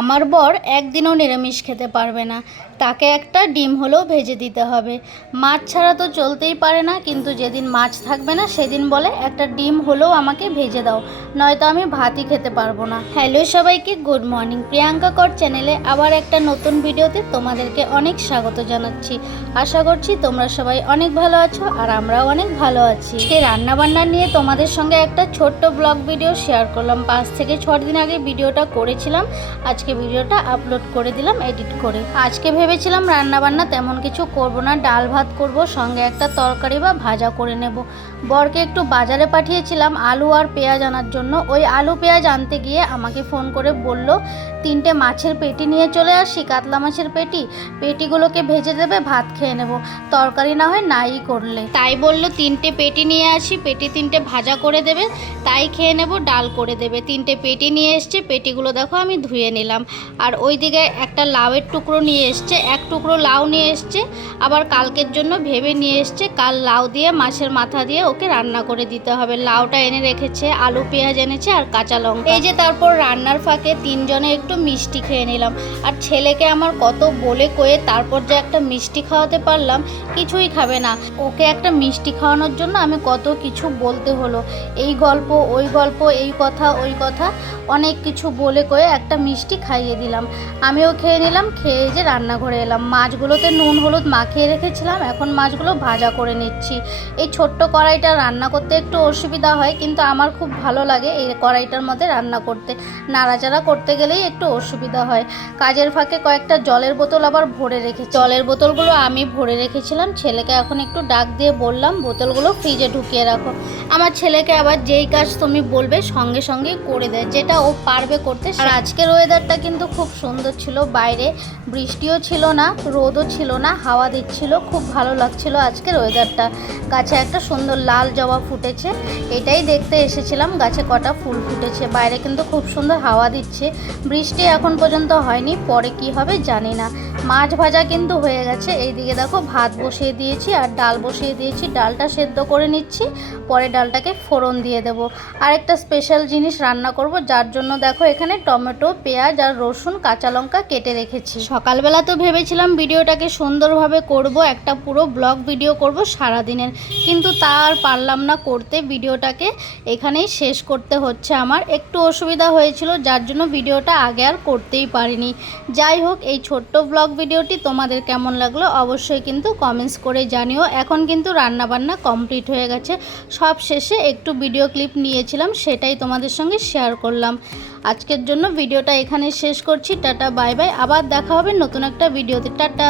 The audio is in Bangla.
আমার বর একদিনও নিরামিষ খেতে পারবে না, তাকে একটা ডিম হলেও ভেজে দিতে হবে। মাছ ছাড়া তো চলতেই পারে না, কিন্তু যেদিন মাছ থাকবে না সেদিন বলে একটা ডিম হলেও আমাকে ভেজে দাও, নয়তো আমি ভাতই খেতে পারবো না। হ্যালো সবাইকে, গুড মর্নিং। প্রিয়াঙ্কা কর চ্যানেলে আবার একটা নতুন ভিডিওতে তোমাদেরকে অনেক স্বাগত জানাচ্ছি। আশা করছি তোমরা সবাই অনেক ভালো আছো আর আমরাও অনেক ভালো আছি। রান্নাবান্না নিয়ে তোমাদের সঙ্গে একটা ছোট্ট ব্লগ ভিডিও শেয়ার করলাম। 5 থেকে 6 দিন আগে ভিডিওটা করেছিলাম, আজকে ভিডিওটা আপলোড করে দিলাম এডিট করে। আজকে ভেবেছিলাম রান্নাবান্না তেমন কিছু করব না, ডাল ভাত করব, সঙ্গে একটা তরকারি বা ভাজা করে নেব। বরকে একটু বাজারে পাঠিয়েছিলাম আলু আর পেঁয়াজ আনার জন্য। ওই আলু পেঁয়াজ আনতে গিয়ে আমাকে ফোন করে বলল 3টে মাছের পেটি নিয়ে চলে আসি, কাতলা মাছের পেটিগুলোকে ভেজে দেবে, ভাত খেয়ে নেব, তরকারি না হয় নাই করলে। তাই বলল 3টে পেটি নিয়ে আসি, পেটি 3টে ভাজা করে দেবে, তাই খেয়ে নেব, ডাল করে দেবে। 3টে পেটি নিয়ে এসছে, পেটিগুলো দেখো আমি ধুয়ে নিলাম। আর ওইদিকে একটা লাউয়ের টুকরো নিয়ে এসছে, এক টুকরো লাউ নিয়ে এসছে, আবার কালকের জন্য ভেবে নিয়ে এসছে কাল লাউ দিয়ে মাছের মাথা দিয়ে ওকে রান্না করে দিতে হবে। লাউটা এনে রেখেছে, আলু পেঁয়াজ এনেছে আর কাঁচা লঙ্কা। এই যে তারপর রান্নার ফাঁকে 3 জনে একটু মিষ্টি খেয়ে নিলাম। আর ছেলেকে আমার কত বলে কয়ে তারপর যে একটা মিষ্টি খাওয়াতে পারলাম, কিছুই খাবে না। ওকে একটা মিষ্টি খাওয়ানোর জন্য আমি কত কিছু বলতে হলো, এই গল্প ওই গল্প, এই কথা ওই কথা, অনেক কিছু বলে কয়ে একটা মিষ্টি খাইয়ে দিলাম। আমিও খেয়ে নিলাম। খেয়ে যে রান্নাঘরে এলাম, মাছগুলোতে নুন হলুদ মাখিয়ে রেখেছিলাম, এখন মাছগুলো ভাজা করে নিচ্ছি। এই ছোট্ট কড়াইটা রান্না করতে একটু অসুবিধা হয়, কিন্তু আমার খুব ভালো লাগে এই কড়াইটার মধ্যে রান্না করতে। নাড়াচাড়া করতে গেলেই একটু অসুবিধা হয়। কাজের ফাঁকে কয়েকটা জলের বোতল আবার ভরে রেখেছি, জলের বোতলগুলো আমি ভরে রেখেছিলাম। ছেলেকে এখন একটু ডাক দিয়ে বললাম বোতলগুলো ফ্রিজে ঢুকিয়ে রাখো। আমার ছেলেকে আবার যেই কাজ তুমি বলবে সঙ্গে সঙ্গে করে দেয়, যেটা ও পারবে করতে। আর আজকের ওয়েদারটা কিন্তু খুব সুন্দর ছিল, বাইরে বৃষ্টিও ছিল না, রোদও ছিল না, হাওয়া দিচ্ছিল, খুব ভালো লাগছিল আজকের ওয়েদারটা। গাছে একটা সুন্দর লাল জবা ফুটেছে, এটাই দেখতে এসেছিলাম গাছে কটা ফুল ফুটেছে। বাইরে কিন্তু খুব সুন্দর হাওয়া দিচ্ছে। বৃষ্টি এখন পর্যন্ত হয়নি, পরে কি হবে জানি না। মাছ ভাজা কিন্তু হয়ে গেছে। এইদিকে দেখো ভাত বসিয়ে দিয়েছি আর ডাল বসিয়ে দিয়েছি, ডালটা সেদ্ধ করে নিচ্ছি, পরে ডালটাকে ফোড়ন দিয়ে দেবো। আর একটা স্পেশাল জিনিস রান্না করব, যার জন্য দেখো এখানে টমেটো, পেঁয়াজ আর রসুন, কাঁচা লঙ্কা কেটে রেখেছি। সকালবেলা তো ভেবেছিলাম ভিডিওটাকে সুন্দরভাবে করব, একটা পুরো ব্লগ ভিডিও করব সারাদিনের, কিন্তু তা আর পারলাম না করতে। ভিডিওটাকে এখানেই শেষ করতে হচ্ছে। আমার একটু অসুবিধা হয়েছিল, যার জন্য ভিডিওটা আগে আর করতেই পারিনি। যাই হোক, এই ছোট্ট ব্লগ ভিডিওটি তোমাদের কেমন লাগলো অবশ্যই কিন্তু কমেন্টস করে জানিও। এখন কিন্তু রান্নাবান্না কমপ্লিট হয়ে গেছে, সব শেষে একটু ভিডিও ক্লিপ নিয়েছিলাম, সেটাই তোমাদের সঙ্গে শেয়ার করলাম। আজকের জন্য ভিডিওটা এখানে শেষ করছি। Tata, bye bye. আবার দেখা হবে নতুন একটা ভিডিওতে। টাটা।